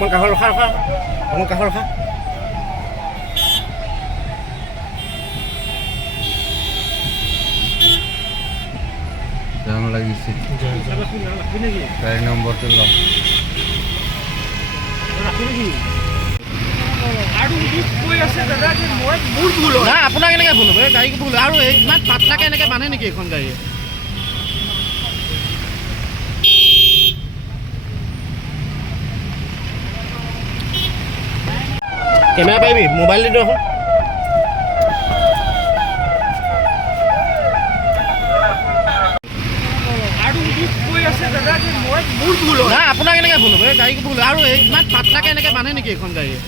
অকণ কাষত ৰখা অকণ কাষত ৰখা। জাম লাগিছে, গাড়ী নম্বৰটো লওঁ। নাই আপোনাৰ কেনেকৈ ভুল হ'ব? এই গাড়ী ভুল আৰু ইমান পাতলাকৈ এনেকৈ বান্ধে নেকি এইখন গাড়ীয়ে? কেমেৰা পাৰিবি? মোবাইল দি দেখোন। নাই আপোনাৰ কেনেকৈ ভুল হ'ব? এই গাড়ী ভুল আৰু ইমান পাতলাকৈ এনেকৈ বান্ধে নেকি এইখন গাড়ীয়ে?